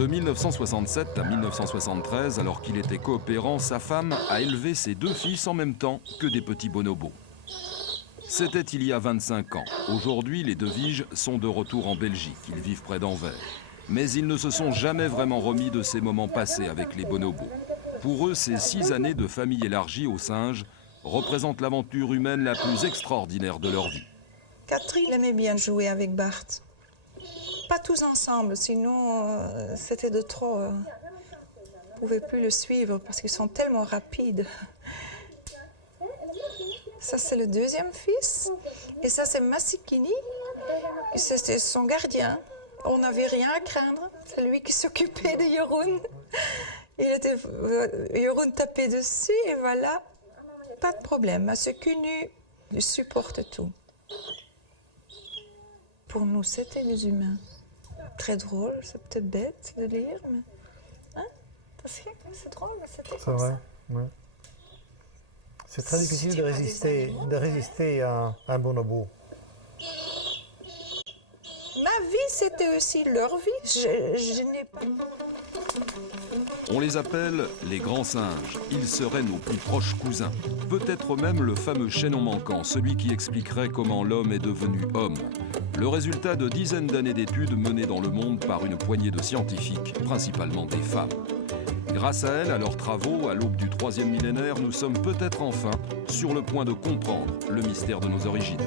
De 1967 à 1973, alors qu'il était coopérant, sa femme a élevé ses 2 fils en même temps que des petits bonobos. C'était il y a 25 ans. Aujourd'hui, les Deviges sont de retour en Belgique. Ils vivent près d'Anvers. Mais ils ne se sont jamais vraiment remis de ces moments passés avec les bonobos. Pour eux, ces 6 années de famille élargie aux singes représentent l'aventure humaine la plus extraordinaire de leur vie. Catherine aimait bien jouer avec Bart. Pas tous ensemble, sinon c'était de trop. On ne pouvait plus le suivre parce qu'ils sont tellement rapides. Ça, c'est le 2e fils. Et ça, c'est Massikini. C'était son gardien. On n'avait rien à craindre. C'est lui qui s'occupait de Jeroen. Jeroen tapait dessus et voilà. Pas de problème. Massikini, il supporte tout. Pour nous, c'était des humains. Très drôle, c'est peut-être bête de lire, mais... Hein? C'est drôle, mais c'était C'est comme vrai, ça. oui. C'est très difficile de résister à un bonobo. Ma vie, c'était aussi leur vie. Je n'ai pas... On les appelle les grands singes. Ils seraient nos plus proches cousins. Peut-être même le fameux chaînon manquant, celui qui expliquerait comment l'homme est devenu homme. Le résultat de dizaines d'années d'études menées dans le monde par une poignée de scientifiques, principalement des femmes. Grâce à elles, à leurs travaux, à l'aube du 3e millénaire, nous sommes peut-être enfin sur le point de comprendre le mystère de nos origines.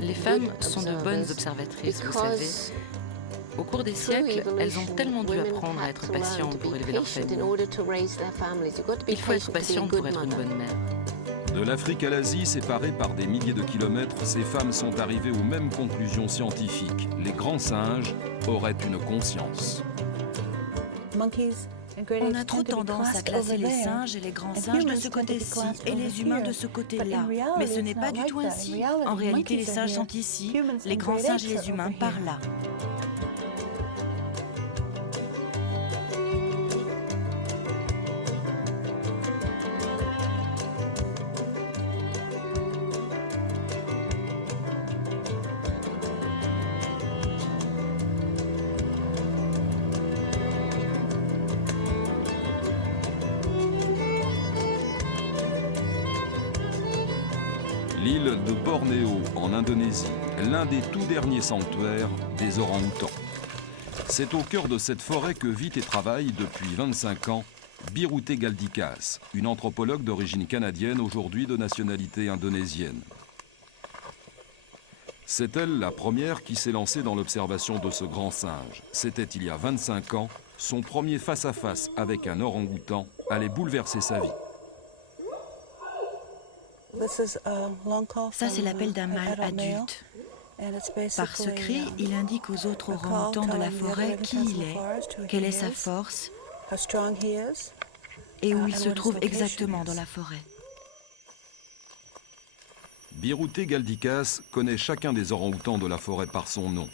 Les femmes sont de bonnes observatrices, vous savez. Au cours des siècles, elles ont tellement dû apprendre à être patientes pour élever leur famille. Il faut être patiente pour être une bonne mère. De l'Afrique à l'Asie, séparées par des milliers de kilomètres, ces femmes sont arrivées aux mêmes conclusions scientifiques. Les grands singes auraient une conscience. On a trop tendance à classer les singes et les grands singes de ce côté-ci et les humains de ce côté-là. Mais ce n'est pas du tout ainsi. En réalité, les singes sont ici, les grands singes et les humains par là. L'île de Bornéo, en Indonésie, l'un des tout derniers sanctuaires des orang-outans. C'est au cœur de cette forêt que vit et travaille depuis 25 ans Birute Galdikas, une anthropologue d'origine canadienne, aujourd'hui de nationalité indonésienne. C'est elle la première qui s'est lancée dans l'observation de ce grand singe. C'était il y a 25 ans, son premier face-à-face avec un orang-outan allait bouleverser sa vie. Ça, c'est l'appel d'un mâle adulte. Par ce cri, il indique aux autres orang-outans de la forêt qui il est, quelle est sa force et où il se trouve exactement dans la forêt. Birute Galdikas connaît chacun des orang-outans de la forêt par son nom.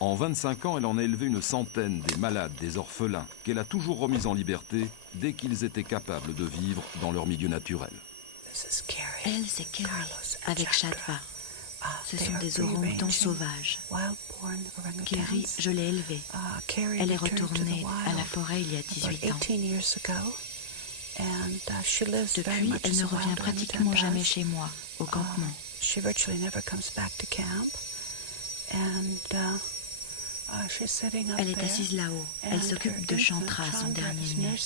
En 25 ans, elle en a élevé une centaine, des malades, des orphelins, qu'elle a toujours remis en liberté dès qu'ils étaient capables de vivre dans leur milieu naturel. Elle, c'est Kerry, avec Chatva. Ce sont des orang-outans sauvages. Kerry, je l'ai élevée. Elle est retournée à la forêt il y a 18 ans. Depuis, elle ne revient pratiquement jamais chez moi, au campement. Elle est assise là-haut. Elle s'occupe de Chantra, son dernier-né.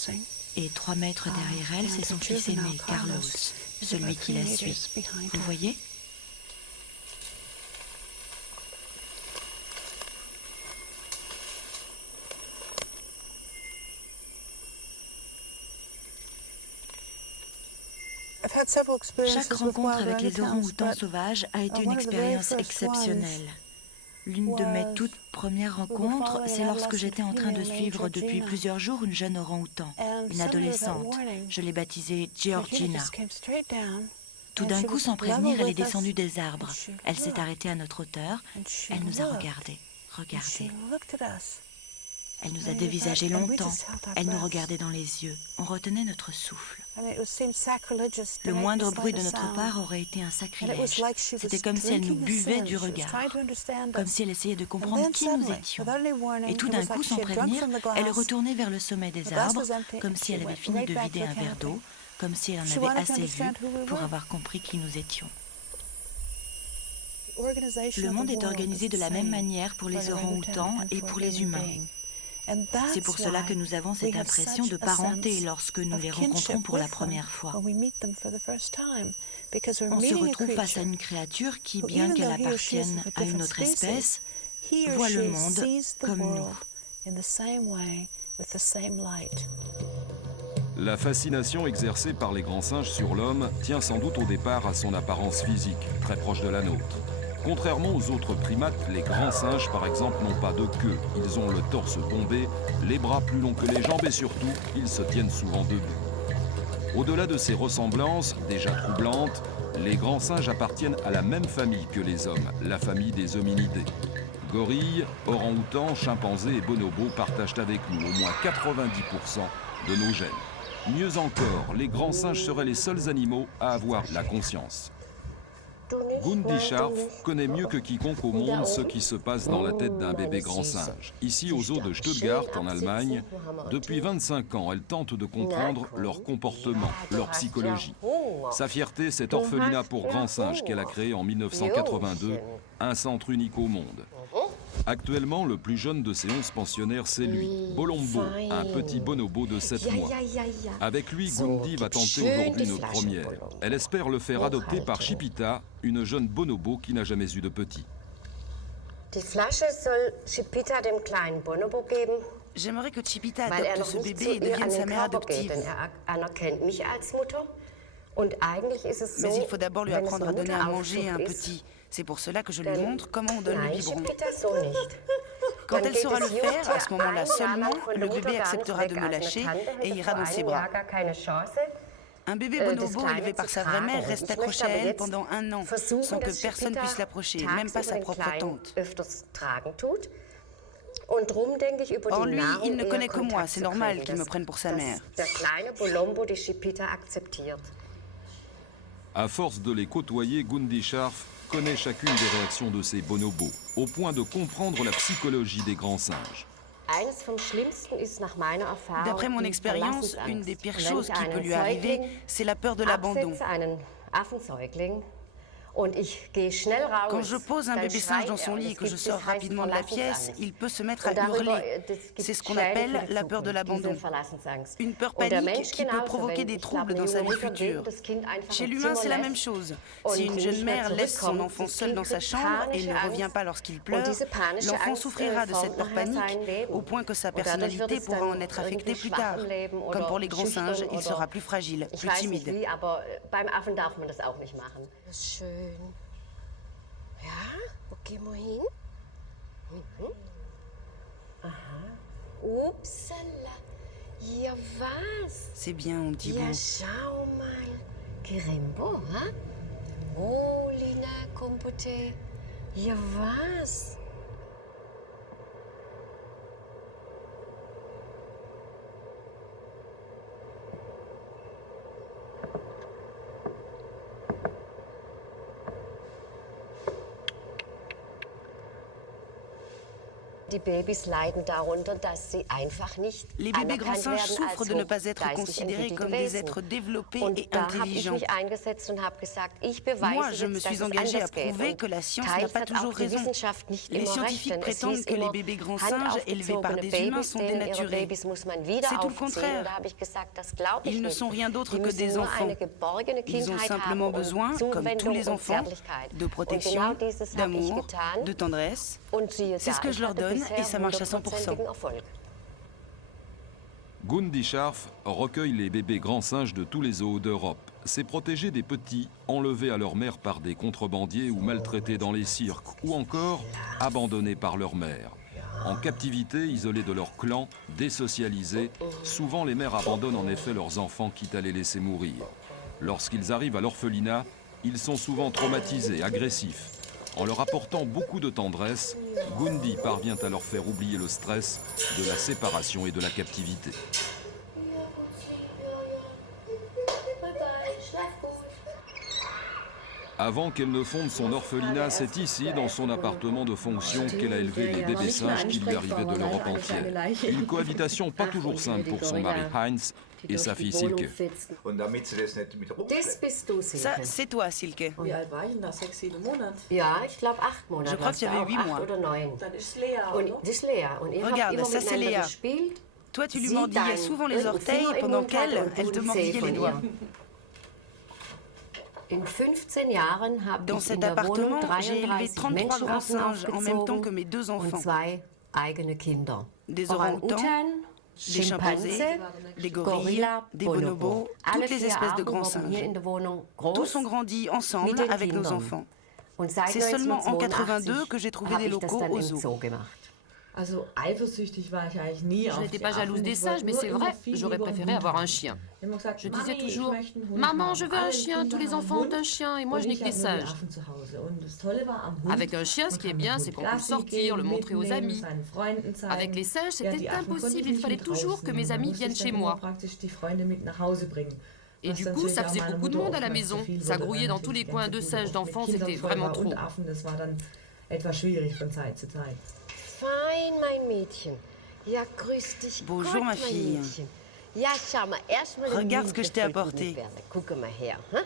Et 3 mètres derrière elle, c'est son fils aîné, Carlos, celui qui la suit. Vous voyez ? Chaque rencontre avec les orang-outans sauvages a été une expérience exceptionnelle. L'une de mes toutes premières rencontres, c'est lorsque j'étais en train de suivre depuis plusieurs jours une jeune orang-outan, une adolescente. Je l'ai baptisée Georgina. Tout d'un coup, sans prévenir, elle est descendue des arbres. Elle s'est arrêtée à notre hauteur. Elle nous a regardés. Elle nous a dévisagés longtemps. Elle nous regardait dans les yeux. On retenait notre souffle. Le moindre bruit de notre part aurait été un sacrilège. C'était comme si elle nous buvait du regard, comme si elle essayait de comprendre qui nous étions. Et tout d'un coup, sans prévenir, elle retournait vers le sommet des arbres, comme si elle avait fini de vider un verre d'eau, comme si elle en avait assez vu pour avoir compris qui nous étions. Le monde est organisé de la même manière pour les orang-outans et pour les humains. C'est pour cela que nous avons cette impression de parenté lorsque nous les rencontrons pour la première fois. On se retrouve face à une créature qui, bien qu'elle appartienne à une autre espèce, voit le monde comme nous. La fascination exercée par les grands singes sur l'homme tient sans doute au départ à son apparence physique, très proche de la nôtre. Contrairement aux autres primates, les grands singes, par exemple, n'ont pas de queue. Ils ont le torse bombé, les bras plus longs que les jambes et surtout, ils se tiennent souvent debout. Au-delà de ces ressemblances, déjà troublantes, les grands singes appartiennent à la même famille que les hommes, la famille des hominidés. Gorilles, orang-outans, chimpanzés et bonobos partagent avec nous au moins 90% de nos gènes. Mieux encore, les grands singes seraient les seuls animaux à avoir la conscience. Gundi Scharf connaît mieux que quiconque au monde ce qui se passe dans la tête d'un bébé grand singe. Ici, aux eaux de Stuttgart, en Allemagne, depuis 25 ans, elle tente de comprendre leur comportement, leur psychologie. Sa fierté, cet orphelinat pour grands singes qu'elle a créé en 1982, un centre unique au monde. Actuellement, le plus jeune de ces 11 pensionnaires, c'est lui, Bolombo, un petit bonobo de 7 mois. Avec lui, Gundi va tenter aujourd'hui une première. Elle espère le faire adopter par Chipita, une jeune bonobo qui n'a jamais eu de petit. J'aimerais que Chipita adopte ce bébé et devienne sa mère adoptive. Mais il faut d'abord lui apprendre à donner à manger à un petit. C'est pour cela que je lui montre comment on donne le biberon. Quand elle saura le faire, à ce moment-là seulement, le bébé acceptera de me lâcher et ira dans ses bras. Un bébé bonobo élevé par sa vraie mère reste accroché à elle pendant 1 an, sans que personne puisse l'approcher, même pas sa propre tante. Or lui, il ne connaît que moi, c'est normal qu'il me prenne pour sa mère. À force de les côtoyer, Gundi Scharf connaît chacune des réactions de ces bonobos, au point de comprendre la psychologie des grands singes. D'après mon expérience, une des pires choses qui peut lui arriver, c'est la peur de l'abandon. Quand je pose un bébé singe dans son lit et que je sors rapidement de la pièce, il peut se mettre à hurler. C'est ce qu'on appelle la peur de l'abandon. Une peur panique qui peut provoquer des troubles dans sa vie future. Chez l'humain, c'est la même chose. Si une jeune mère laisse son enfant seul dans sa chambre et ne revient pas lorsqu'il pleure, l'enfant souffrira de cette peur panique au point que sa personnalité pourra en être affectée plus tard. Comme pour les grands singes, il sera plus fragile, plus timide. Ja, wo gehen wir hin? Aha. Upsala. Ja, was? C'est bien, on dit Ja, bon. schau mal. Kirimbo, ha? Oh, Lina, Kompote. Ja, was? Les bébés grands singes souffrent de ne pas être considérés comme des êtres développés et intelligents. Moi, je me suis engagée à prouver que la science n'a pas toujours raison. Les scientifiques prétendent que les bébés grands singes élevés par des humains sont dénaturés. C'est tout le contraire. Ils ne sont rien d'autre que des enfants. Ils ont simplement besoin, comme tous les enfants, de protection, d'amour, de tendresse. C'est ce que je leur donne et ça marche à 100%. Gundi Scharf recueille les bébés grands singes de tous les zoos d'Europe. C'est protéger des petits enlevés à leur mère par des contrebandiers ou maltraités dans les cirques, ou encore abandonnés par leur mère. En captivité, isolés de leur clan, désocialisés, souvent les mères abandonnent en effet leurs enfants quitte à les laisser mourir. Lorsqu'ils arrivent à l'orphelinat, ils sont souvent traumatisés, agressifs. En leur apportant beaucoup de tendresse, Gundi parvient à leur faire oublier le stress de la séparation et de la captivité. Avant qu'elle ne fonde son orphelinat, c'est ici, dans son appartement de fonction, qu'elle a élevé les bébés singes qui lui arrivaient de l'Europe entière. Une cohabitation pas toujours simple pour son mari Heinz et sa fille Silke. Ça, c'est toi, Silke. Je crois que tu avais 8 mois. Regarde, ça c'est Léa. Toi, tu lui mordillais souvent les orteils pendant qu'elle te mordillait les doigts. Dans cet appartement, j'ai élevé 33 grands singes en même temps que mes 2 enfants. Des orang-outans, des chimpanzés, des gorilles, des bonobos, toutes les espèces de grands singes. Tous ont grandi ensemble avec nos enfants. C'est seulement en 82 que j'ai trouvé des locaux au zoo. Je n'étais pas jalouse des singes, mais c'est vrai, j'aurais préféré avoir un chien. Je disais toujours, maman, je veux un chien, tous les enfants ont un chien et moi je n'ai que des singes. Avec un chien, ce qui est bien, c'est qu'on peut le sortir, le montrer aux amis. Avec les singes, c'était impossible, il fallait toujours que mes amis viennent chez moi. Et du coup, ça faisait beaucoup de monde à la maison. Ça grouillait dans tous les coins de singes d'enfants, c'était vraiment trop. Bonjour ma fille. Regarde ce que je t'ai apporté.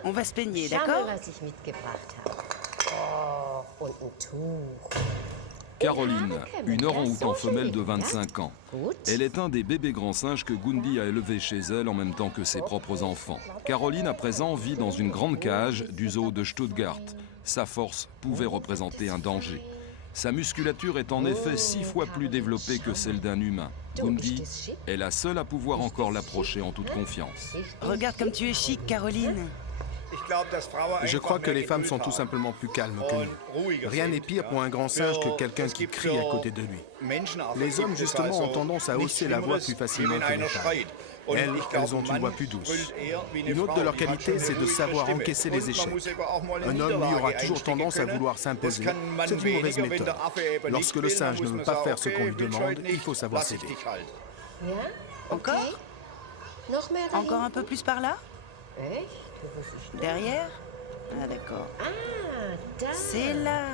On va se peigner, d'accord? Caroline, une orang-outan femelle de 25 ans. Elle est un des bébés grands singes que Gundi a élevé chez elle en même temps que ses propres enfants. Caroline, à présent, vit dans une grande cage du zoo de Stuttgart. Sa force pouvait représenter un danger. Sa musculature est en effet 6 fois plus développée que celle d'un humain. Gundi est la seule à pouvoir encore l'approcher en toute confiance. Regarde comme tu es chic, Caroline. Je crois que les femmes sont tout simplement plus calmes que nous. Rien n'est pire pour un grand singe que quelqu'un qui crie à côté de lui. Les hommes, justement, ont tendance à hausser la voix plus facilement que les femmes. Elles ont une voix plus douce. Une autre de leurs qualités, c'est de savoir encaisser les échecs. Un homme, lui, aura toujours tendance à vouloir s'imposer. C'est une mauvaise méthode. Lorsque le singe ne veut pas faire ce qu'on lui demande, il faut savoir céder. Encore? Encore un peu plus par là? Derrière? Ah d'accord. C'est là.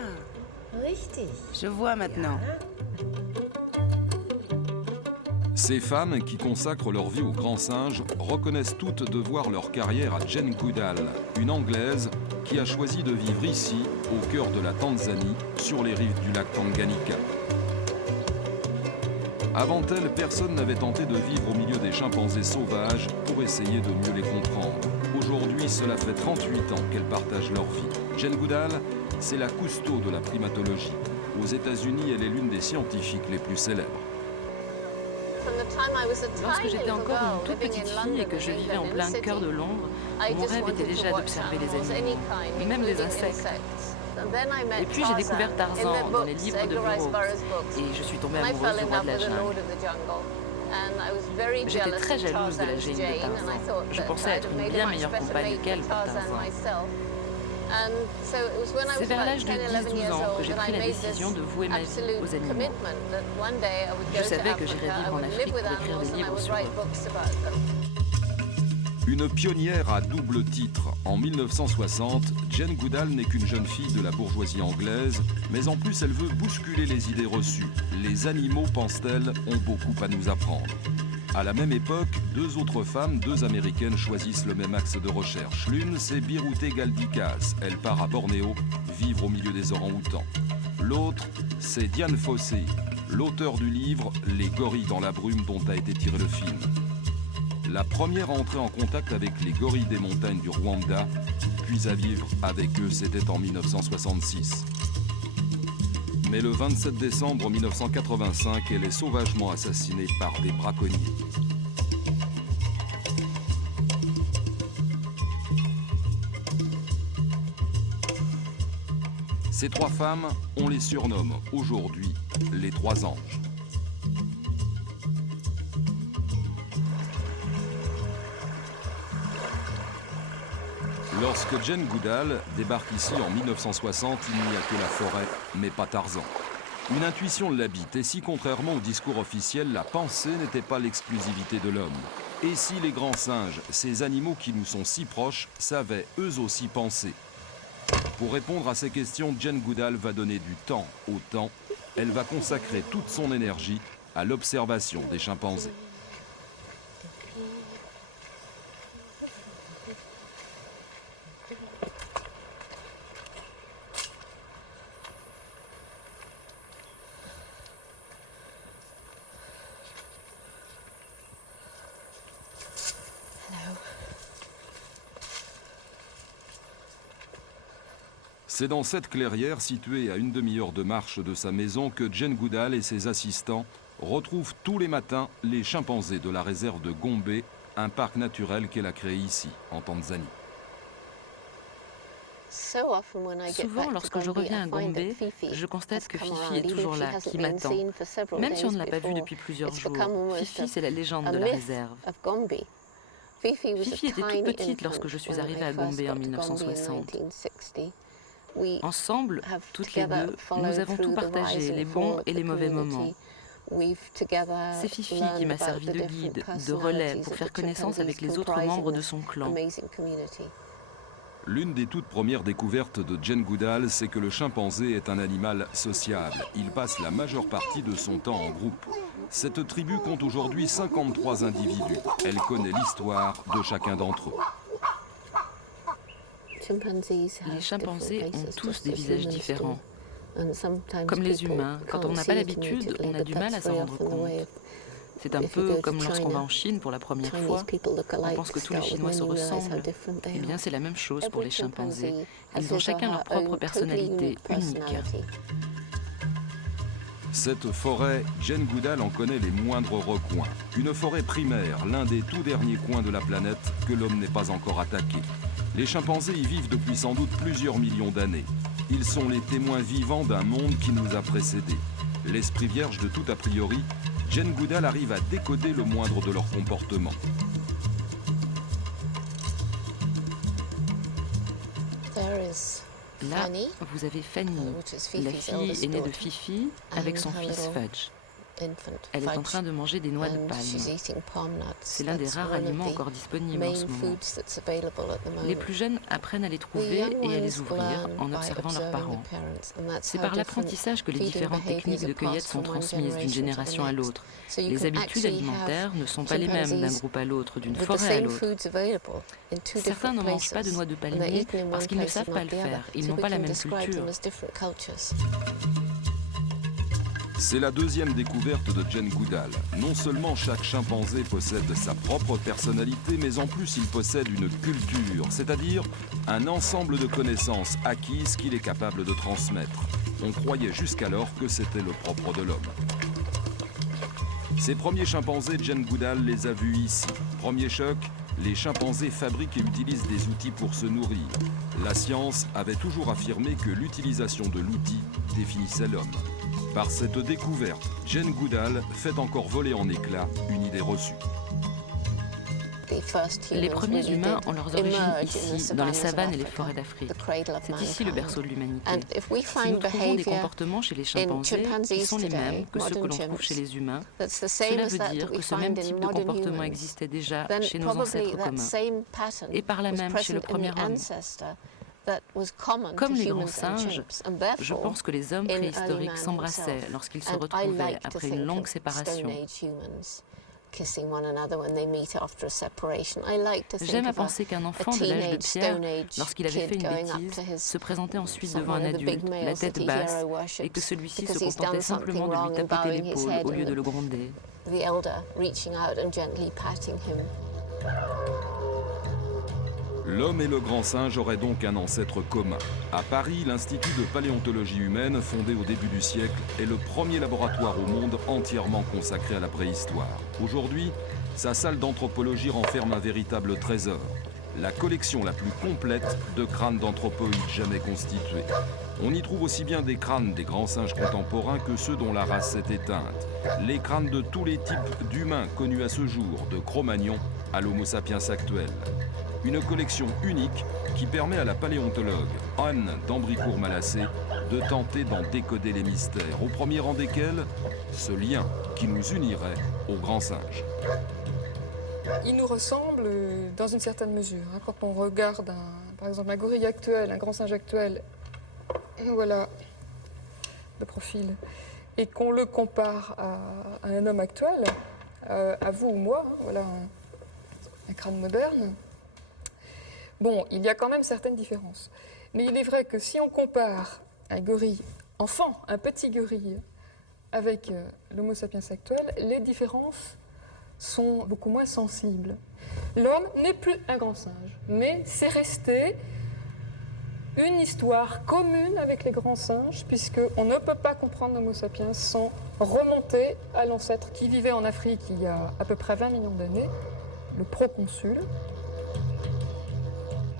Je vois maintenant. Ces femmes qui consacrent leur vie aux grands singes reconnaissent toutes devoir leur carrière à Jane Goodall, une Anglaise qui a choisi de vivre ici, au cœur de la Tanzanie, sur les rives du lac Tanganyika. Avant elle, personne n'avait tenté de vivre au milieu des chimpanzés sauvages pour essayer de mieux les comprendre. Aujourd'hui, cela fait 38 ans qu'elles partagent leur vie. Jane Goodall, c'est la Cousteau de la primatologie. Aux États-Unis, elle est l'une des scientifiques les plus célèbres. Lorsque j'étais encore une toute petite fille et que je vivais en plein cœur de Londres, mon rêve était déjà d'observer les animaux, même les insectes. Et puis j'ai découvert Tarzan dans les livres de Burroughs et je suis tombée amoureuse du roi de la jungle. J'étais très jalouse de la génie de Tarzan. Je pensais être une bien meilleure compagne qu'elle pour Tarzan. C'est vers l'âge de 10-12 ans que j'ai pris la décision de vouer ma vie aux animaux. Je savais que j'irais vivre en Afrique pour écrire des livres sur eux. Une pionnière à double titre. En 1960, Jane Goodall n'est qu'une jeune fille de la bourgeoisie anglaise, mais en plus elle veut bousculer les idées reçues. Les animaux, pense-t-elle, ont beaucoup à nous apprendre. À la même époque, 2 autres femmes, 2 américaines, choisissent le même axe de recherche. L'une, c'est Birute Galdikas. Elle part à Bornéo, vivre au milieu des orang-outans. L'autre, c'est Dian Fossey, l'auteur du livre « Les gorilles dans la brume » dont a été tiré le film. La première à entrer en contact avec les gorilles des montagnes du Rwanda, puis à vivre avec eux, c'était en 1966. Mais le 27 décembre 1985, elle est sauvagement assassinée par des braconniers. Ces 3 femmes, on les surnomme aujourd'hui les 3 anges. Lorsque Jane Goodall débarque ici en 1960, il n'y a que la forêt, mais pas Tarzan. Une intuition l'habite, et si contrairement au discours officiel, la pensée n'était pas l'exclusivité de l'homme. Et si les grands singes, ces animaux qui nous sont si proches, savaient eux aussi penser? Pour répondre à ces questions, Jane Goodall va donner du temps au temps. Elle va consacrer toute son énergie à l'observation des chimpanzés. C'est dans cette clairière, située à une demi-heure de marche de sa maison, que Jane Goodall et ses assistants retrouvent tous les matins les chimpanzés de la réserve de Gombe, un parc naturel qu'elle a créé ici, en Tanzanie. Souvent, lorsque je reviens à Gombe, je constate que Fifi est toujours là, qui m'attend. Même si on ne l'a pas vue depuis plusieurs jours, Fifi, c'est la légende de la réserve. Fifi était toute petite lorsque je suis arrivée à Gombe en 1960. Ensemble, toutes les deux, nous avons tout partagé, les bons et les mauvais moments. C'est Fifi qui m'a servi de guide, de relais pour faire connaissance avec les autres membres de son clan. L'une des toutes premières découvertes de Jane Goodall, c'est que le chimpanzé est un animal sociable. Il passe la majeure partie de son temps en groupe. Cette tribu compte aujourd'hui 53 individus. Elle connaît l'histoire de chacun d'entre eux. Les chimpanzés ont tous des visages différents. Comme les humains, quand on n'a pas l'habitude, on a du mal à s'en rendre compte. C'est un peu comme lorsqu'on va en Chine pour la première fois, on pense que tous les Chinois se ressemblent. Eh bien, c'est la même chose pour les chimpanzés. Ils ont chacun leur propre personnalité unique. Cette forêt, Jane Goodall en connaît les moindres recoins. Une forêt primaire, l'un des tout derniers coins de la planète que l'homme n'ait pas encore attaqué. Les chimpanzés y vivent depuis sans doute plusieurs millions d'années. Ils sont les témoins vivants d'un monde qui nous a précédés. L'esprit vierge de tout a priori, Jane Goodall arrive à décoder le moindre de leurs comportements. Là, vous avez Fanny, la fille aînée de Fifi, avec son fils Fudge. Elle est en train de manger des noix de palme. C'est l'un des rares aliments encore disponibles en ce moment. Les plus jeunes apprennent à les trouver et à les ouvrir en observant leurs parents. C'est par l'apprentissage que les différentes techniques de cueillette sont transmises d'une génération à l'autre. Les habitudes alimentaires ne sont pas les mêmes d'un groupe à l'autre, d'une forêt à l'autre. Certains ne mangent pas de noix de palmier parce qu'ils ne savent pas le faire. Ils n'ont pas la même culture. C'est la deuxième découverte de Jane Goodall. Non seulement chaque chimpanzé possède sa propre personnalité, mais en plus il possède une culture, c'est-à-dire un ensemble de connaissances acquises qu'il est capable de transmettre. On croyait jusqu'alors que c'était le propre de l'homme. Ces premiers chimpanzés, Jane Goodall les a vus ici. Premier choc, les chimpanzés fabriquent et utilisent des outils pour se nourrir. La science avait toujours affirmé que l'utilisation de l'outil définissait l'homme. Par cette découverte, Jane Goodall fait encore voler en éclats une idée reçue. Les premiers humains ont leurs origines ici, dans les savanes et les forêts d'Afrique. C'est ici le berceau de l'humanité. Si nous trouvons des comportements chez les chimpanzés qui sont les mêmes que ceux que l'on trouve chez les humains, cela veut dire que ce même type de comportement existait déjà chez nos ancêtres communs, et par là même chez le premier homme. Comme les grands singes, je pense que les hommes préhistoriques s'embrassaient lorsqu'ils se retrouvaient après une longue séparation. J'aime à penser qu'un enfant de l'âge de pierre, lorsqu'il avait fait une bêtise, se présentait ensuite devant un adulte, la tête basse, et que celui-ci se contentait simplement de lui tapoter l'épaule au lieu de le gronder. L'homme et le grand singe auraient donc un ancêtre commun. À Paris, l'Institut de paléontologie humaine, fondé au début du siècle, est le premier laboratoire au monde entièrement consacré à la préhistoire. Aujourd'hui, sa salle d'anthropologie renferme un véritable trésor. La collection la plus complète de crânes d'anthropoïdes jamais constitués. On y trouve aussi bien des crânes des grands singes contemporains que ceux dont la race s'est éteinte. Les crânes de tous les types d'humains connus à ce jour, de Cro-Magnon à l'Homo sapiens actuel. Une collection unique qui permet à la paléontologue Anne d'Ambricourt-Malassé de tenter d'en décoder les mystères, au premier rang desquels ce lien qui nous unirait aux grands singes. Ils nous ressemblent dans une certaine mesure. Quand on regarde par exemple un gorille actuel, un grand singe actuel, voilà, de profil, et qu'on le compare à un homme actuel, à vous ou moi, hein, voilà un crâne moderne, bon, il y a quand même certaines différences. Mais il est vrai que si on compare un gorille enfant, un petit gorille, avec l'Homo sapiens actuel, les différences sont beaucoup moins sensibles. L'homme n'est plus un grand singe, mais c'est resté une histoire commune avec les grands singes, puisqu'on ne peut pas comprendre l'Homo sapiens sans remonter à l'ancêtre qui vivait en Afrique il y a à peu près 20 millions d'années, le proconsul.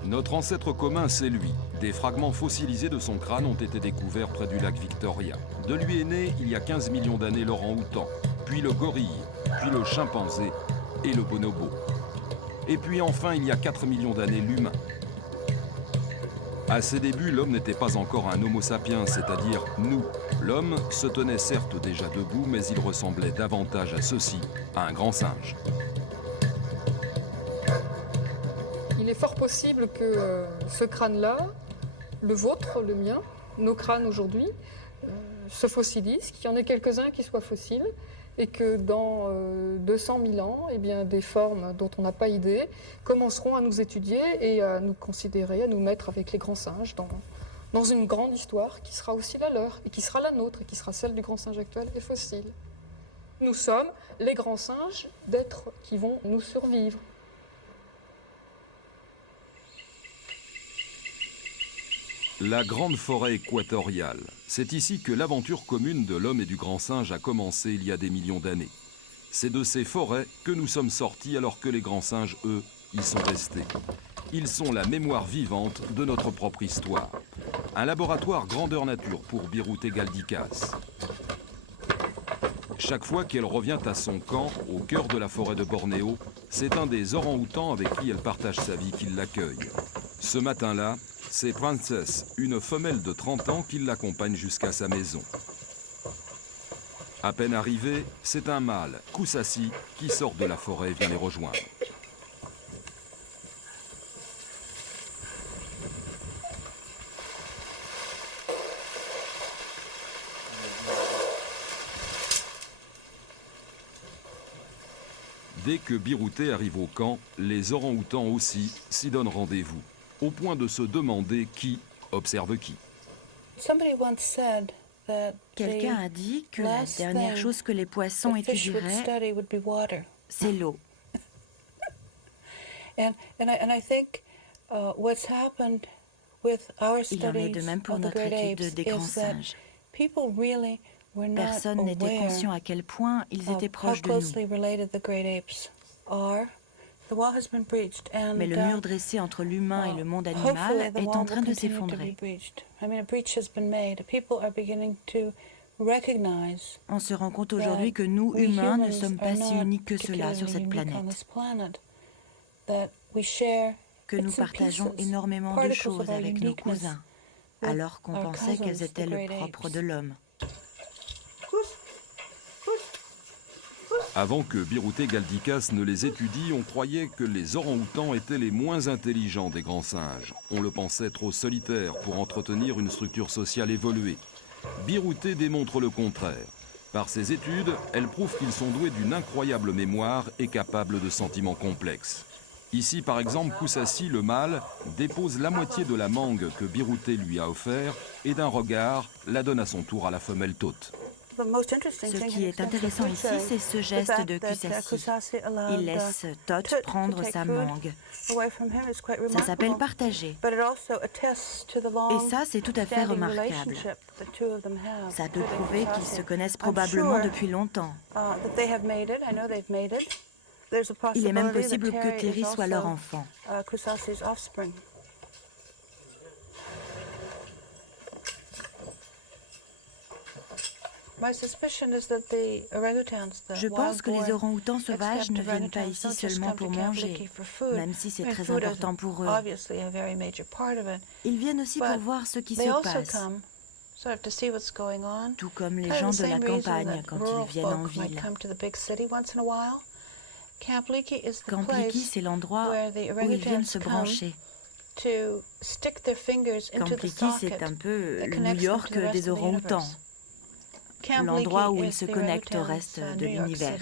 Notre ancêtre commun, c'est lui. Des fragments fossilisés de son crâne ont été découverts près du lac Victoria. De lui est né, il y a 15 millions d'années, l'orang-outan, puis le gorille, puis le chimpanzé et le bonobo. Et puis enfin, il y a 4 millions d'années, l'humain. À ses débuts, l'homme n'était pas encore un homo sapiens, c'est-à-dire nous. L'homme se tenait certes déjà debout, mais il ressemblait davantage à ceci, à un grand singe. Il est fort possible que ce crâne-là, le vôtre, le mien, nos crânes aujourd'hui, se fossilisent, qu'il y en ait quelques-uns qui soient fossiles, et que dans 200 000 ans, eh bien, des formes dont on n'a pas idée commenceront à nous étudier et à nous considérer, à nous mettre avec les grands singes dans une grande histoire qui sera aussi la leur, et qui sera la nôtre, et qui sera celle du grand singe actuel et fossile. Nous sommes les grands singes d'êtres qui vont nous survivre. La grande forêt équatoriale. C'est ici que l'aventure commune de l'homme et du grand singe a commencé il y a des millions d'années. C'est de ces forêts que nous sommes sortis alors que les grands singes, eux, y sont restés. Ils sont la mémoire vivante de notre propre histoire. Un laboratoire grandeur nature pour Biruté Galdikas. Chaque fois qu'elle revient à son camp, au cœur de la forêt de Bornéo, c'est un des orang-outans avec qui elle partage sa vie qui l'accueille. Ce matin-là, c'est Princess, une femelle de 30 ans, qui l'accompagne jusqu'à sa maison. À peine arrivé, c'est un mâle, Kusasi, qui sort de la forêt et vient les rejoindre. Dès que Biruté arrive au camp, les orang-outans aussi s'y donnent rendez-vous, au point de se demander qui observe qui. Quelqu'un a dit que la dernière chose que les poissons étudieraient, c'est l'eau. Il en est de même pour notre étude des grands singes. Personne n'était conscient à quel point ils étaient proches de nous. Mais le mur dressé entre l'humain et le monde animal est en train de s'effondrer. On se rend compte aujourd'hui que nous, humains, ne sommes pas si uniques que cela sur cette planète. Que nous partageons énormément de choses avec nos cousins, alors qu'on pensait qu'elles étaient le propre de l'homme. Avant que Biruté Galdikas ne les étudie, on croyait que les orang-outans étaient les moins intelligents des grands singes. On le pensait trop solitaire pour entretenir une structure sociale évoluée. Biruté démontre le contraire. Par ses études, elle prouve qu'ils sont doués d'une incroyable mémoire et capables de sentiments complexes. Ici, par exemple, Kusasi, le mâle, dépose la moitié de la mangue que Biruté lui a offert et d'un regard la donne à son tour à la femelle Tote. Ce qui est intéressant ici, c'est ce geste de Kusasi. Il laisse Tote prendre sa mangue. Ça s'appelle partager. Et ça, c'est tout à fait remarquable. Ça peut prouver qu'ils se connaissent probablement depuis longtemps. Il est même possible que Terry soit leur enfant. Je pense que les orang-outans sauvages ne viennent pas ici seulement pour manger, même si c'est très important pour eux. Ils viennent aussi pour voir ce qui se passe, tout comme les gens de la campagne quand ils viennent en ville. Camp Leakey, c'est l'endroit où ils viennent se brancher. Kampliki, c'est un peu le New York des orang-outans, l'endroit où ils se connectent au reste de l'univers.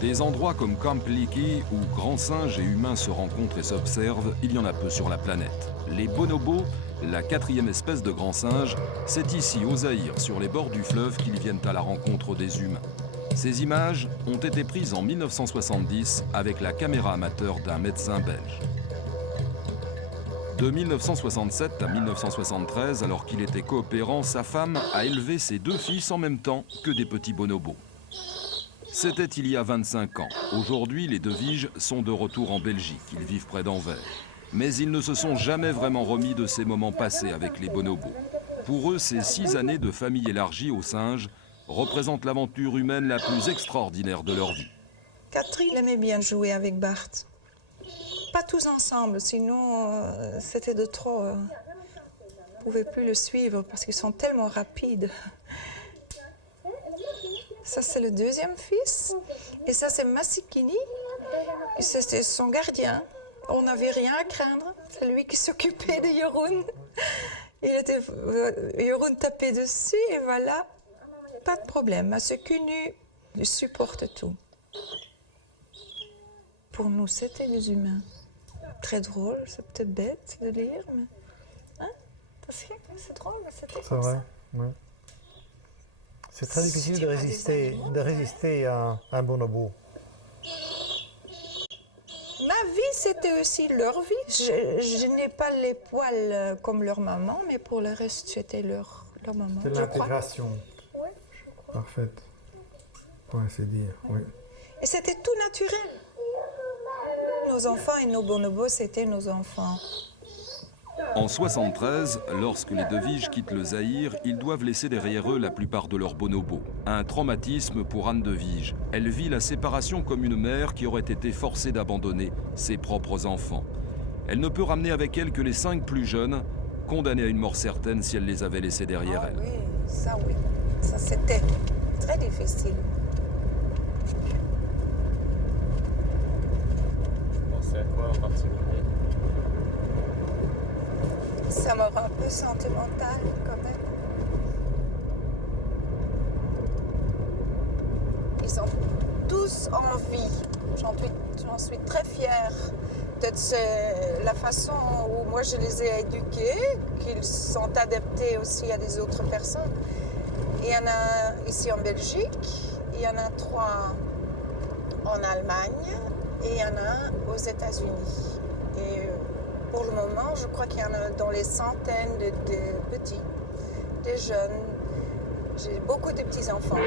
Des endroits comme Kampliki, où grands singes et humains se rencontrent et s'observent, il y en a peu sur la planète. Les bonobos, la 4e espèce de grands singes, c'est ici, au Zaïre, sur les bords du fleuve, qu'ils viennent à la rencontre des humains. Ces images ont été prises en 1970 avec la caméra amateur d'un médecin belge. De 1967 à 1973, alors qu'il était coopérant, sa femme a élevé ses 2 fils en même temps que des petits bonobos. C'était il y a 25 ans. Aujourd'hui, les Deviges sont de retour en Belgique. Ils vivent près d'Anvers. Mais ils ne se sont jamais vraiment remis de ces moments passés avec les bonobos. Pour eux, ces 6 années de famille élargie aux singes représentent l'aventure humaine la plus extraordinaire de leur vie. Catherine aimait bien jouer avec Bart. Pas tous ensemble, sinon c'était de trop. On ne pouvait plus le suivre parce qu'ils sont tellement rapides. Ça, c'est le 2e fils. Et ça, c'est Massikini. C'était son gardien. On n'avait rien à craindre. C'est lui qui s'occupait de Jeroen. Jeroen tapait dessus et voilà. Pas de problème. Massikini, il supporte tout. Pour nous, c'était des humains. Très drôle. C'est peut-être bête de lire, mais... Hein? C'est drôle, mais c'était comme ça. C'est vrai, oui. C'est très difficile de résister à un bonobo. Ma vie, c'était aussi leur vie. Je n'ai pas les poils comme leur maman, mais pour le reste, c'était leur maman. C'est l'intégration. Oui, je crois. Parfaite, pour ainsi dire, oui. Et c'était tout naturel. Nos enfants et nos bonobos, c'était nos enfants. En 1973, lorsque les Deviges quittent le Zaïre, ils doivent laisser derrière eux la plupart de leurs bonobos. Un traumatisme pour Anne Devige. Elle vit la séparation comme une mère qui aurait été forcée d'abandonner ses propres enfants. Elle ne peut ramener avec elle que les 5 plus jeunes, condamnés à une mort certaine si elle les avait laissés derrière elle. Oui. Ça c'était très difficile. Vous pensez à quoi en particulier? Ça me rend un peu sentimentale quand même. Ils sont tous en vie. J'en suis très fière. Peut-être c'est la façon où moi je les ai éduqués, qu'ils sont adaptés aussi à des autres personnes. Il y en a ici en Belgique, il y en a 3 en Allemagne et il y en a aux États-Unis. Et pour le moment, je crois qu'il y en a dans les centaines de petits, de jeunes. J'ai beaucoup de petits-enfants.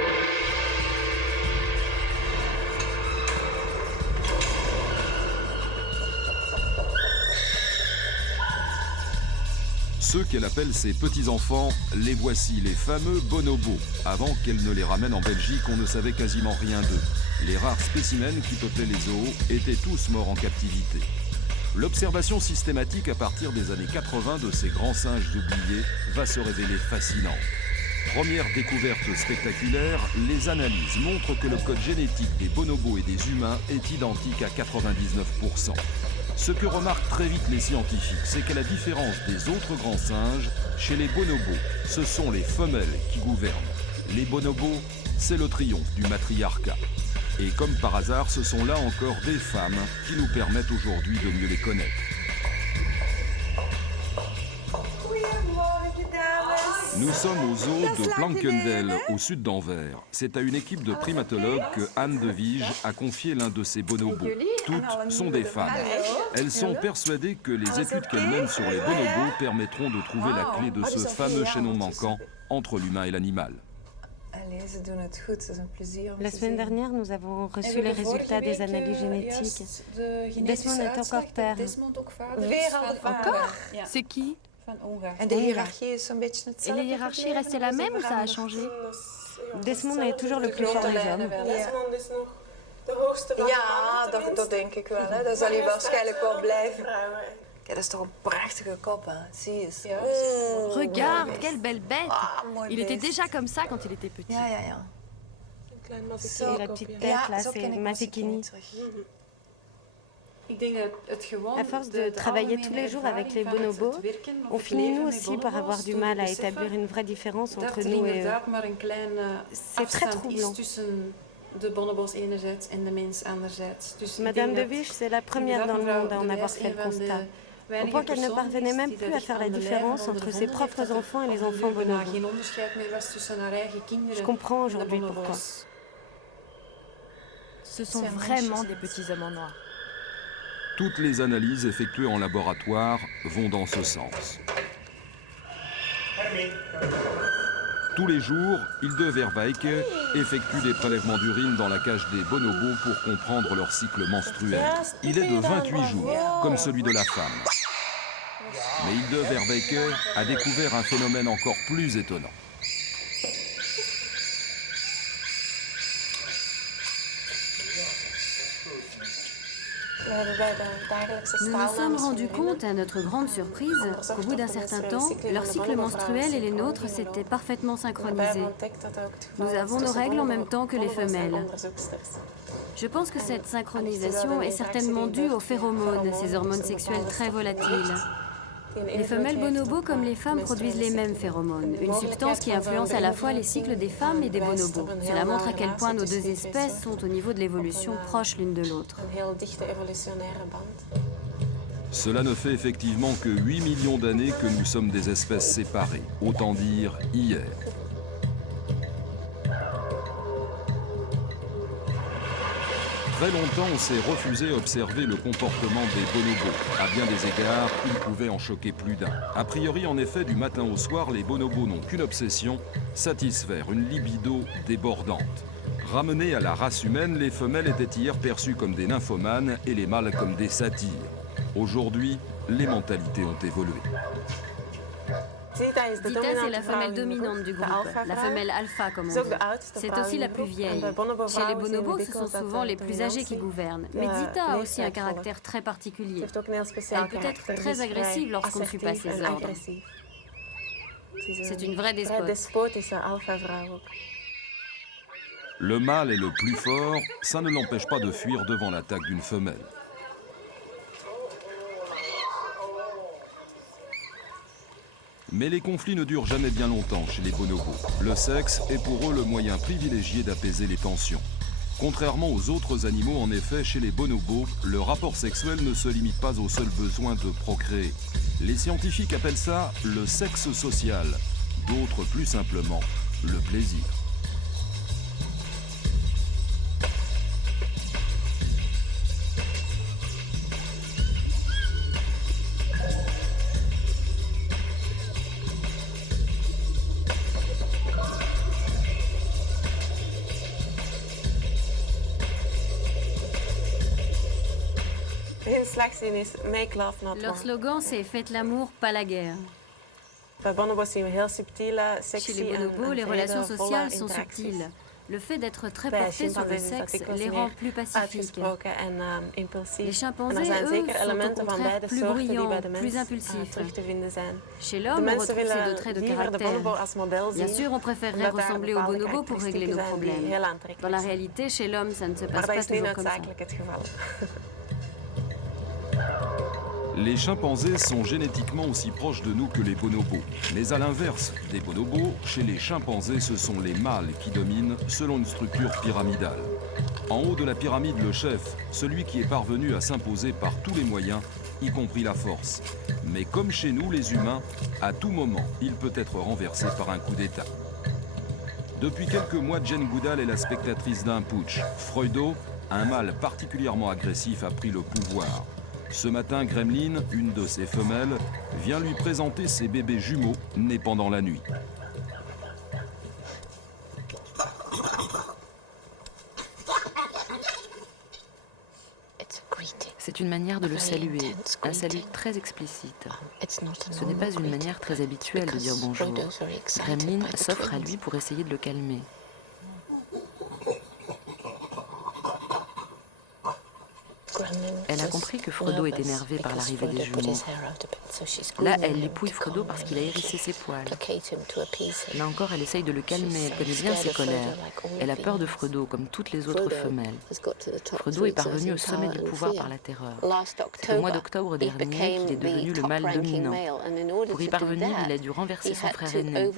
Ceux qu'elle appelle ses petits-enfants, les voici, les fameux bonobos. Avant qu'elle ne les ramène en Belgique, on ne savait quasiment rien d'eux. Les rares spécimens qui peuplaient les zoos étaient tous morts en captivité. L'observation systématique à partir des années 80 de ces grands singes oubliés va se révéler fascinante. Première découverte spectaculaire, les analyses montrent que le code génétique des bonobos et des humains est identique à 99%. Ce que remarquent très vite les scientifiques, c'est qu'à la différence des autres grands singes, chez les bonobos, ce sont les femelles qui gouvernent. Les bonobos, c'est le triomphe du matriarcat. Et comme par hasard, ce sont là encore des femmes qui nous permettent aujourd'hui de mieux les connaître. Nous sommes au zoo de Plankendel, au sud d'Anvers. C'est à une équipe de primatologues que Anne Devige a confié l'un de ses bonobos. Toutes sont des femmes. Elles sont persuadées que les études qu'elles mènent sur les bonobos permettront de trouver la clé de ce fameux chaînon manquant entre l'humain et l'animal. La semaine dernière, nous avons reçu les résultats des analyses génétiques. Desmond est encore père. Encore? C'est qui? Et la hiérarchie restait la même ou ça a changé? Desmond est toujours le plus fort des hommes. Ja, dat denk ik wel. Hè. Dat zal hij waarschijnlijk wel blijven. Ja, dat is toch een prachtige kop, hè. Zie eens. Regarde, quelle belle bête. Il était déjà comme ça quand il était petit. Ja. Et la petite tête, là, c'est Mazikini. À force de travailler tous les jours avec les bonobos, on finit nous aussi par avoir du mal à établir une vraie différence entre nous et eux. C'est très troublant. Madame de Wisch, c'est la première dans le monde à en avoir fait le constat, au point qu'elle ne parvenait même plus à faire la différence entre ses propres enfants et les enfants bonobos. Je comprends aujourd'hui pourquoi. Ce sont vraiment des petits hommes en noir. Toutes les analyses effectuées en laboratoire vont dans ce sens. Tous les jours, Hilde Verweyck effectue des prélèvements d'urine dans la cage des bonobos pour comprendre leur cycle menstruel. Il est de 28 jours, comme celui de la femme. Mais Hilde Verweyck a découvert un phénomène encore plus étonnant. Nous nous sommes rendus compte, à notre grande surprise, qu'au bout d'un certain temps, leur cycle menstruel et les nôtres s'étaient parfaitement synchronisés. Nous avons nos règles en même temps que les femelles. Je pense que cette synchronisation est certainement due aux phéromones, ces hormones sexuelles très volatiles. Les femelles bonobos comme les femmes produisent les mêmes phéromones, une substance qui influence à la fois les cycles des femmes et des bonobos. Cela montre à quel point nos deux espèces sont au niveau de l'évolution proches l'une de l'autre. Cela ne fait effectivement que 8 millions d'années que nous sommes des espèces séparées, autant dire hier. Très longtemps, on s'est refusé à observer le comportement des bonobos. À bien des égards, il pouvait en choquer plus d'un. A priori, en effet, du matin au soir, les bonobos n'ont qu'une obsession, satisfaire une libido débordante. Ramenées à la race humaine, les femelles étaient hier perçues comme des nymphomanes et les mâles comme des satyres. Aujourd'hui, les mentalités ont évolué. Zita, c'est la femelle dominante du groupe, la femelle alpha comme on dit. C'est aussi la plus vieille. Chez les bonobos, ce sont souvent les plus âgés qui gouvernent. Mais Zita a aussi un caractère très particulier. Elle peut être très agressive lorsqu'on ne suit pas ses ordres. C'est une vraie despote. Le mâle est le plus fort, ça ne l'empêche pas de fuir devant l'attaque d'une femelle. Mais les conflits ne durent jamais bien longtemps chez les bonobos. Le sexe est pour eux le moyen privilégié d'apaiser les tensions. Contrairement aux autres animaux, en effet, chez les bonobos, le rapport sexuel ne se limite pas au seul besoin de procréer. Les scientifiques appellent ça le sexe social, d'autres plus simplement le plaisir. Leur slogan, c'est « Faites l'amour, pas la guerre ». Chez les bonobos, les relations sociales sont subtiles. Le fait d'être très portés sur le sexe les rend plus pacifiques. Les chimpanzés, eux, sont au contraire plus bruyants, plus impulsifs. Chez l'homme, on retrouve ces deux traits de caractère. Bien sûr, on préférerait ressembler aux bonobos pour régler nos problèmes. Dans la réalité, chez l'homme, ça ne se passe pas toujours comme ça. Les chimpanzés sont génétiquement aussi proches de nous que les bonobos. Mais à l'inverse des bonobos, chez les chimpanzés, ce sont les mâles qui dominent selon une structure pyramidale. En haut de la pyramide, le chef, celui qui est parvenu à s'imposer par tous les moyens, y compris la force. Mais comme chez nous, les humains, à tout moment, il peut être renversé par un coup d'État. Depuis quelques mois, Jane Goodall est la spectatrice d'un putsch. Freudo, un mâle particulièrement agressif, a pris le pouvoir. Ce matin, Gremlin, une de ses femelles, vient lui présenter ses bébés jumeaux nés pendant la nuit. C'est une manière de le saluer, un salut très explicite. Ce n'est pas une manière très habituelle de dire bonjour. Gremlin s'offre à lui pour essayer de le calmer. Elle a compris que Frodo est énervé par l'arrivée des jumeaux. Là, elle épouille Frodo parce qu'il a hérissé ses poils. Là encore, elle essaye de le calmer, elle connaît bien ses colères. Elle a peur de Frodo, comme toutes les autres femelles. Frodo est parvenu au sommet du pouvoir par la terreur. C'est au mois d'octobre dernier qu'il est devenu le mâle dominant. Pour y parvenir, il a dû renverser son frère aîné,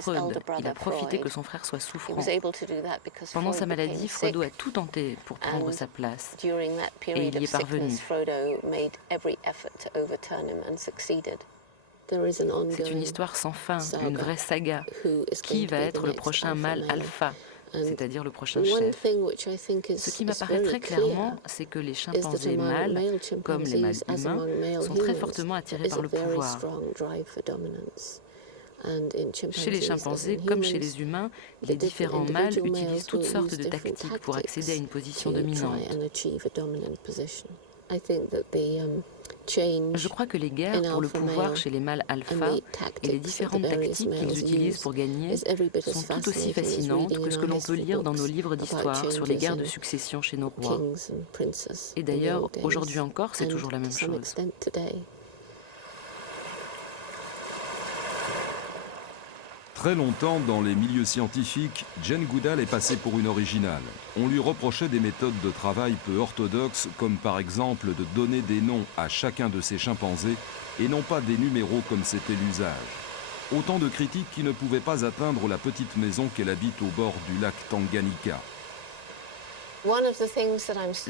Freud. Il a profité que son frère soit souffrant. Pendant sa maladie, Frodo a tout tenté pour prendre sa place. Et il y est parvenu. C'est une histoire sans fin, une vraie saga. Qui va être le prochain mâle alpha, c'est-à-dire le prochain chef? Ce qui m'apparaît très clairement, c'est que les chimpanzés mâles, comme les mâles humains, sont très fortement attirés par le pouvoir. Chez les chimpanzés, comme chez les humains, les différents mâles utilisent toutes sortes de tactiques pour accéder à une position dominante. Je crois que les guerres pour le pouvoir chez les mâles alpha et les différentes tactiques qu'ils utilisent pour gagner sont tout aussi fascinantes que ce que l'on peut lire dans nos livres d'histoire sur les guerres de succession chez nos rois. Et d'ailleurs, aujourd'hui encore, c'est toujours la même chose. Très longtemps, dans les milieux scientifiques, Jane Goodall est passée pour une originale. On lui reprochait des méthodes de travail peu orthodoxes, comme par exemple de donner des noms à chacun de ses chimpanzés et non pas des numéros comme c'était l'usage. Autant de critiques qui ne pouvaient pas atteindre la petite maison qu'elle habite au bord du lac Tanganyika.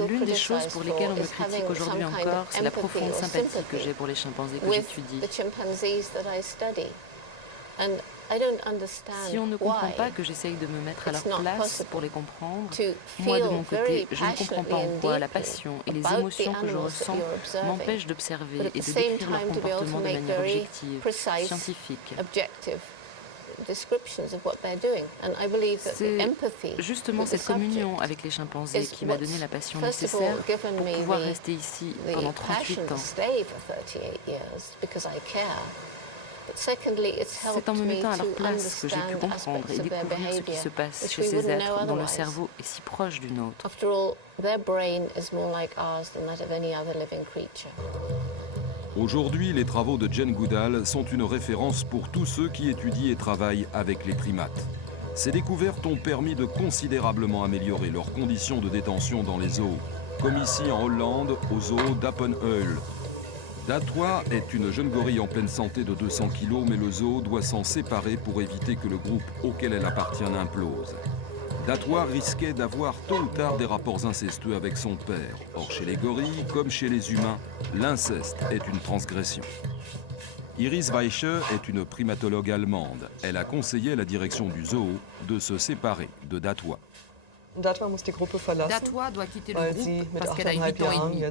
L'une des choses pour lesquelles on me critique aujourd'hui encore, c'est la profonde sympathie que j'ai pour les chimpanzés que j'étudie. Si on ne comprend pas que j'essaye de me mettre à leur place pour les comprendre, moi de mon côté, je ne comprends pas en quoi la passion et les émotions que je ressens m'empêchent d'observer et de décrire leur comportement de manière objective, scientifique. C'est justement cette communion avec les chimpanzés qui m'a donné la passion nécessaire pour pouvoir rester ici pendant 38 ans. C'est en me mettant à leur place que j'ai pu comprendre et découvrir ce qui se passe chez ces êtres dont le cerveau est si proche du nôtre. Aujourd'hui, les travaux de Jane Goodall sont une référence pour tous ceux qui étudient et travaillent avec les primates. Ces découvertes ont permis de considérablement améliorer leurs conditions de détention dans les zoos, comme ici en Hollande, au zoo d'Appenheul. Datwa est une jeune gorille en pleine santé de 200 kg, mais le zoo doit s'en séparer pour éviter que le groupe auquel elle appartient n'implose. Datwa risquait d'avoir tôt ou tard des rapports incestueux avec son père. Or, chez les gorilles, comme chez les humains, l'inceste est une transgression. Iris Weiche est une primatologue allemande. Elle a conseillé à la direction du zoo de se séparer de Datwa. Datwa doit quitter le groupe parce qu'elle a 8 ans et demi.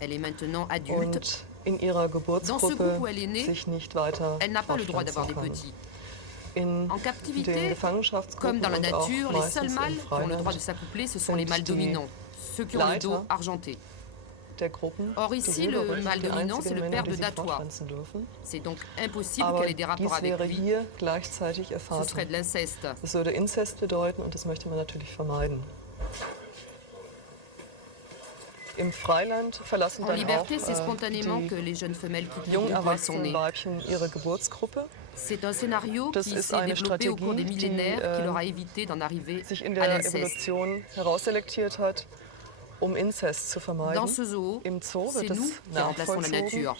Elle est maintenant adulte. Dans ce groupe où elle est née, elle n'a pas le droit d'avoir des petits. En captivité, comme dans la nature, les seuls mâles qui ont le droit de s'accoupler, ce sont les mâles dominants, ceux qui ont le dos argenté. Or ici, le mâle dominant, c'est le père de Datwa. C'est donc impossible qu'elle ait des rapports avec lui. Ce serait de l'inceste. En liberté, c'est spontanément que les jeunes femelles quittent le groupe où elles sont nées. C'est un scénario qui s'est développé au cours des millénaires qui leur a évité d'en arriver à l'inceste. Dans ce zoo, c'est nous qui remplaçons la nature.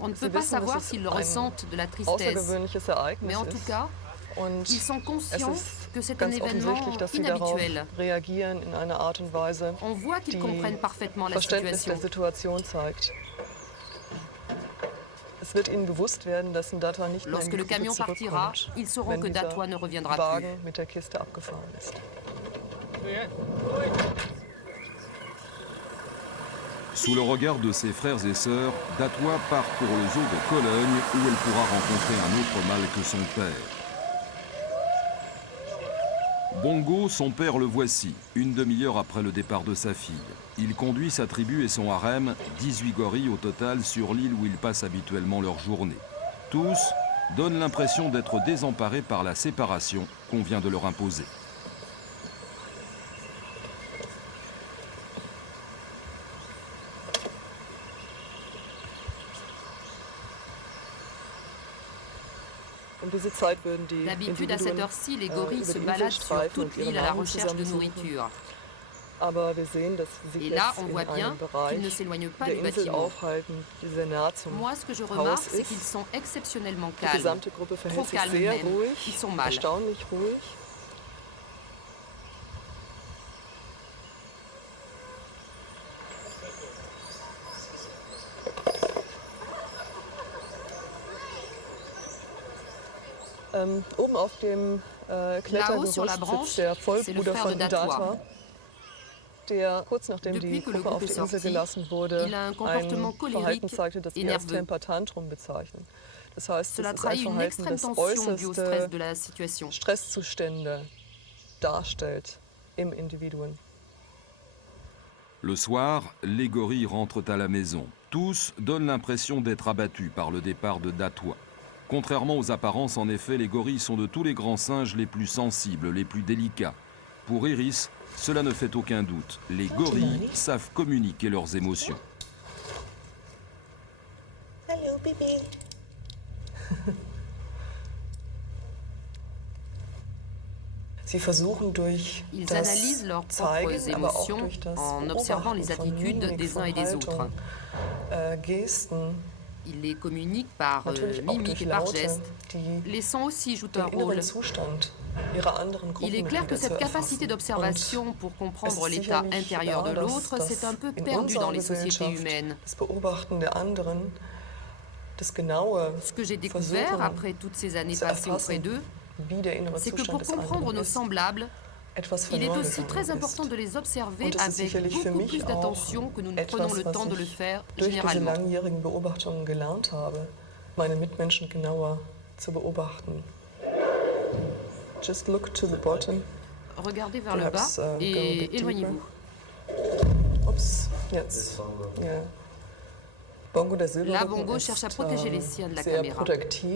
On ne peut pas savoir s'ils ressentent de la tristesse, mais en tout cas, ils sont conscients que c'est un événement inhabituel. On voit qu'ils comprennent parfaitement la situation. Lorsque le camion partira, ils sauront que Datwa ne reviendra plus. Sous le regard de ses frères et sœurs, Datwa part pour le zoo de Cologne où elle pourra rencontrer un autre mâle que son père. Bongo, son père, le voici, une demi-heure après le départ de sa fille. Il conduit sa tribu et son harem, 18 gorilles au total, sur l'île où ils passent habituellement leur journée. Tous donnent l'impression d'être désemparés par la séparation qu'on vient de leur imposer. D'habitude, à cette heure-ci, les gorilles se baladent sur toute l'île à la recherche de nourriture. Et là, on voit bien qu'ils ne s'éloignent pas du bâtiment. Moi, ce que je remarque, c'est qu'ils sont exceptionnellement calmes. Trop calmes même. Ils sont mal. Là-haut sur la branche, c'est le frère de Datwa. Depuis que le groupe est sorti, il a un comportement colérique et nerveux. Cela trahit une extrême tension due au stress de la situation. Le soir, les gorilles rentrent à la maison. Tous donnent l'impression d'être abattus par le départ de Datwa. Contrairement aux apparences, en effet, les gorilles sont de tous les grands singes les plus sensibles, les plus délicats. Pour Iris, cela ne fait aucun doute. Les gorilles savent communiquer leurs émotions. Allô, bébé. Ils analysent leurs propres émotions en observant les attitudes des uns et des autres. Ils les communiquent par mimique et par gestes. Les sons aussi jouent un rôle. Il est clair que cette capacité d'observation pour comprendre l'état intérieur de l'autre s'est un peu perdue dans les sociétés humaines. Ce que j'ai découvert après toutes ces années passées auprès d'eux, c'est que pour comprendre nos semblables, il est aussi très important de les observer avec beaucoup plus d'attention que nous ne prenons le temps de le faire généralement. Regardez vers le bas et éloignez-vous. Là, Bongo cherche à protéger les siens de la caméra.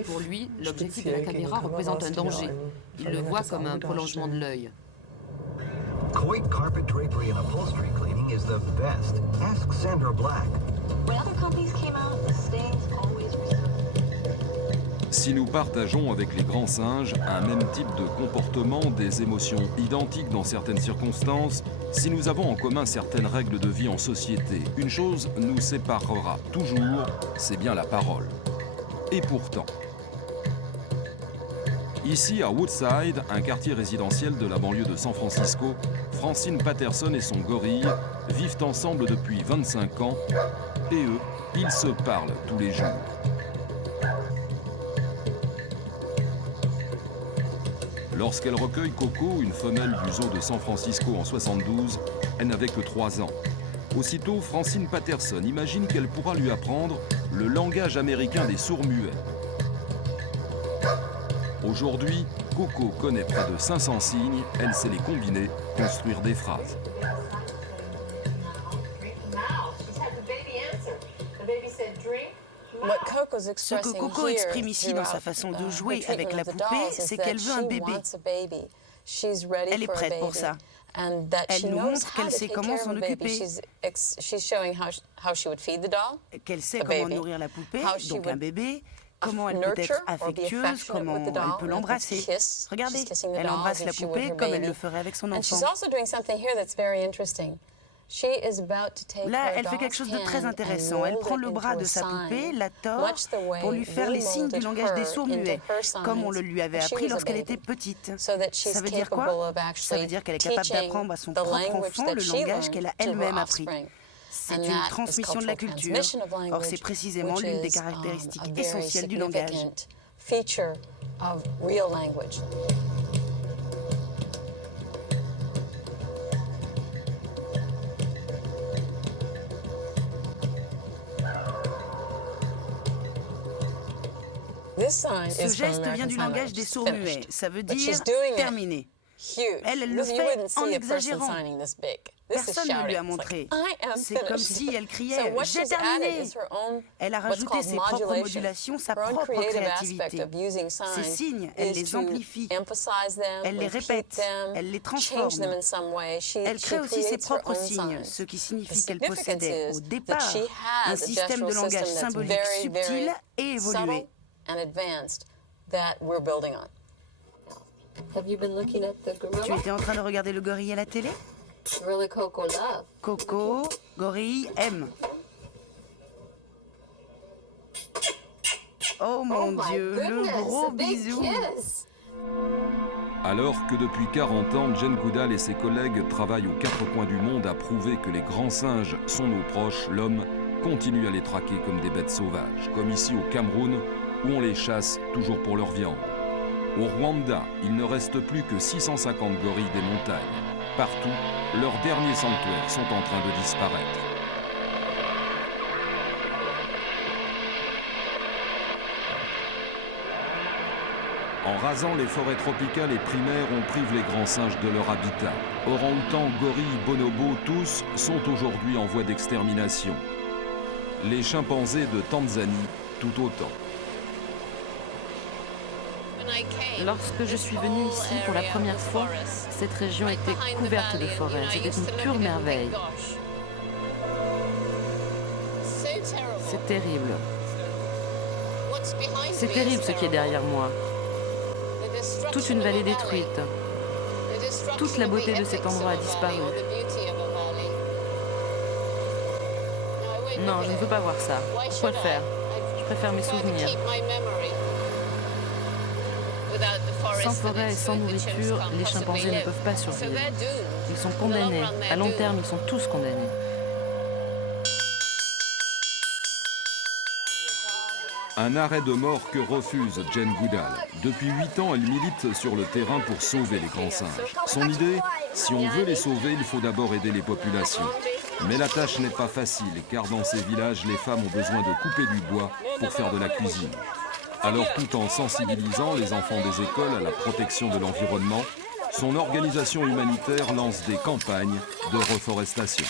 Pour lui, l'objectif de la caméra représente un danger. Il le voit comme un prolongement de l'œil. Coit carpet drapery and upholstery cleaning is the best. Ask Sandra Black. When other companies came out, the stains always resurfaced. Si nous partageons avec les grands singes un même type de comportement, des émotions identiques dans certaines circonstances, si nous avons en commun certaines règles de vie en société, une chose nous séparera toujours, c'est bien la parole. Et pourtant, ici à Woodside, un quartier résidentiel de la banlieue de San Francisco, Francine Patterson et son gorille vivent ensemble depuis 25 ans et eux, ils se parlent tous les jours. Lorsqu'elle recueille Coco, une femelle du zoo de San Francisco en 72, elle n'avait que 3 ans. Aussitôt, Francine Patterson imagine qu'elle pourra lui apprendre le langage américain des sourds-muets. Aujourd'hui, Coco connaît près de 500 signes, elle sait les combiner, construire des phrases. Ce que Coco exprime ici dans sa façon de jouer avec la poupée, c'est qu'elle veut un bébé. Elle est prête pour ça. Elle nous montre qu'elle sait comment s'en occuper, qu'elle sait comment nourrir la poupée, donc un bébé, comment elle peut être affectueuse, comment elle peut l'embrasser. Regardez, elle embrasse la poupée comme elle le ferait avec son enfant. Là, elle fait quelque chose de très intéressant. Elle prend le bras de sa poupée, la tord, pour lui faire les signes du langage des sourds-muets, comme on le lui avait appris lorsqu'elle était petite. Ça veut dire quoi? Ça veut dire qu'elle est capable d'apprendre à son propre enfant le langage qu'elle a elle-même appris. C'est une transmission de la culture. Or, c'est précisément l'une des caractéristiques essentielles du langage. Ce geste vient du langage des sourds-muets. Ça veut dire terminé. Elle le fait en exagérant. Personne ne lui a montré. C'est comme si elle criait « J'ai terminé !» Elle a rajouté ses propres modulations, sa propre créativité. Ces signes, elle les amplifie. Elle les répète. Elle les transforme. Elle crée aussi ses propres signes, ce qui signifie qu'elle possédait au départ un système de langage symbolique subtil et évolué. Tu étais en train de regarder le gorille à la télé? Coco, gorille, aime. Oh mon Dieu, le gros bisou. Alors que depuis 40 ans, Jane Goodall et ses collègues travaillent aux quatre coins du monde à prouver que les grands singes sont nos proches, l'homme continue à les traquer comme des bêtes sauvages, comme ici au Cameroun, où on les chasse toujours pour leur viande. Au Rwanda, il ne reste plus que 650 gorilles des montagnes. Partout, leurs derniers sanctuaires sont en train de disparaître. En rasant les forêts tropicales et primaires, on prive les grands singes de leur habitat. Orang-outans, gorilles, bonobos, tous sont aujourd'hui en voie d'extermination. Les chimpanzés de Tanzanie, tout autant. Lorsque je suis venue ici pour la première fois, cette région était couverte de forêts. C'était une pure merveille. C'est terrible. C'est terrible ce qui est derrière moi. Toute une vallée détruite. Toute la beauté de cet endroit a disparu. Non, je ne veux pas voir ça. Pourquoi le faire? Je préfère mes souvenirs. Sans forêt et sans nourriture, les chimpanzés ne peuvent pas survivre. Ils sont condamnés. À long terme, ils sont tous condamnés. Un arrêt de mort que refuse Jane Goodall. Depuis 8 ans, elle milite sur le terrain pour sauver les grands singes. Son idée, si on veut les sauver, il faut d'abord aider les populations. Mais la tâche n'est pas facile, car dans ces villages, les femmes ont besoin de couper du bois pour faire de la cuisine. Alors, tout en sensibilisant les enfants des écoles à la protection de l'environnement, son organisation humanitaire lance des campagnes de reforestation.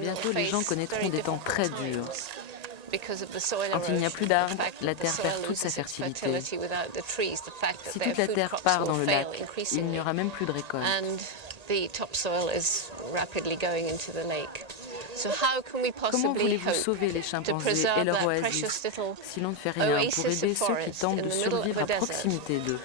Bientôt, les gens connaîtront des temps très durs. Quand il n'y a plus d'arbres, la terre perd toute sa fertilité. Si toute la terre part dans le lac, il n'y aura même plus de récolte. Comment voulez-vous sauver les chimpanzés et leur oasis si l'on ne fait rien pour aider ceux qui tentent de survivre à proximité d'eux?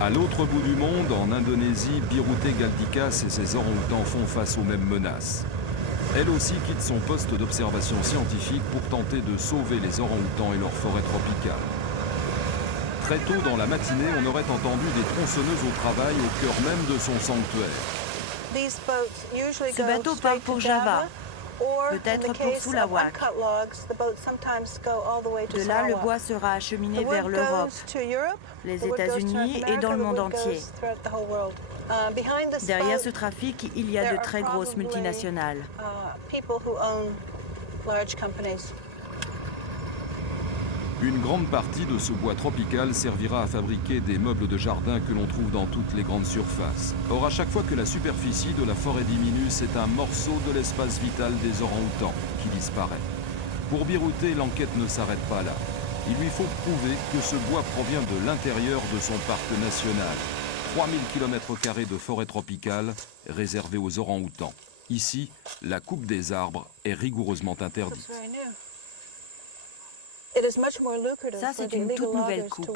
À l'autre bout du monde, en Indonésie, Birute Galdikas et ses orang-outans font face aux mêmes menaces. Elle aussi quitte son poste d'observation scientifique pour tenter de sauver les orang-outans et leurs forêts tropicales. Très tôt dans la matinée, on aurait entendu des tronçonneuses au travail au cœur même de son sanctuaire. Ces bateaux partent pour Java, peut-être pour Sulawak. De là, le bois sera acheminé vers l'Europe, les États-Unis et dans le monde entier. Derrière ce trafic, il y a de très grosses multinationales. Une grande partie de ce bois tropical servira à fabriquer des meubles de jardin que l'on trouve dans toutes les grandes surfaces. Or, à chaque fois que la superficie de la forêt diminue, c'est un morceau de l'espace vital des orang-outans qui disparaît. Pour Birute, l'enquête ne s'arrête pas là. Il lui faut prouver que ce bois provient de l'intérieur de son parc national. 3000 km² de forêt tropicale réservée aux orang-outans. Ici, la coupe des arbres est rigoureusement interdite. Ça, c'est une toute nouvelle coupe.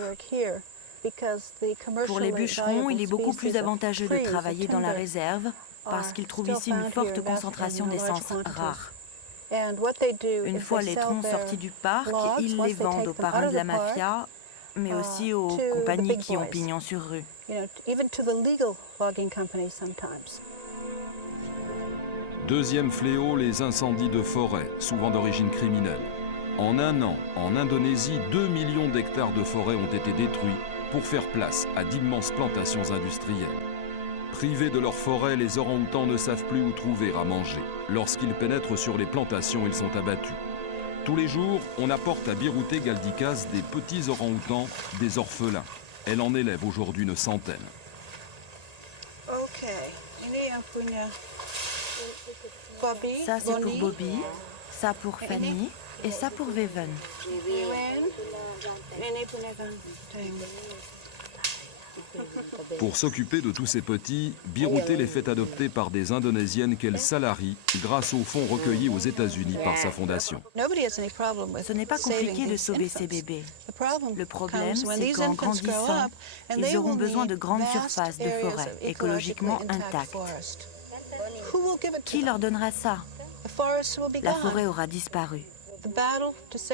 Pour les bûcherons, il est beaucoup plus avantageux de travailler dans la réserve parce qu'ils trouvent ici une forte concentration d'essences rares. Une fois les troncs sortis du parc, ils les vendent aux parrains de la mafia, mais aussi aux compagnies qui ont pignon sur rue. Deuxième fléau, les incendies de forêt, souvent d'origine criminelle. En un an, en Indonésie, 2 millions d'hectares de forêt ont été détruits pour faire place à d'immenses plantations industrielles. Privés de leur forêt, les orang-outans ne savent plus où trouver à manger. Lorsqu'ils pénètrent sur les plantations, ils sont abattus. Tous les jours, on apporte à Biruté Galdikas des petits orang-outans, des orphelins. Elle en élève aujourd'hui une centaine. Ça, c'est pour Bobby, ça pour Fanny et ça pour Veven. Pour s'occuper de tous ces petits, Biruté les fait adopter par des Indonésiennes qu'elle salarie grâce aux fonds recueillis aux États-Unis par sa fondation. Ce n'est pas compliqué de sauver ces bébés. Le problème, c'est qu'en grandissant, ils auront besoin de grandes surfaces de forêt écologiquement intactes. Qui leur donnera ça? La forêt aura disparu.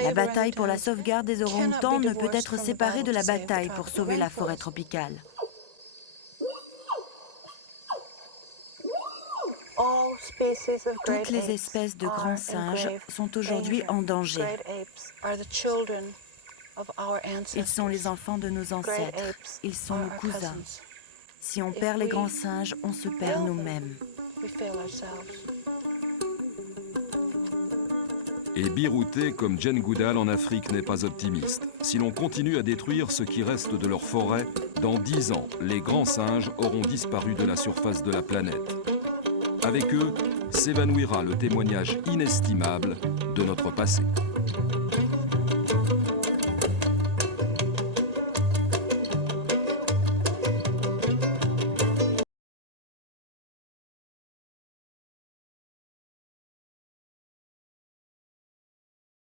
La bataille pour la sauvegarde des orang-outans ne peut être séparée de la bataille pour sauver la forêt tropicale. Toutes les espèces de grands singes sont aujourd'hui en danger. Ils sont les enfants de nos ancêtres. Ils sont nos cousins. Si on perd les grands singes, on se perd nous-mêmes. Et Biruté, comme Jane Goodall en Afrique, n'est pas optimiste. Si l'on continue à détruire ce qui reste de leur forêt, dans 10 ans, les grands singes auront disparu de la surface de la planète. Avec eux, s'évanouira le témoignage inestimable de notre passé.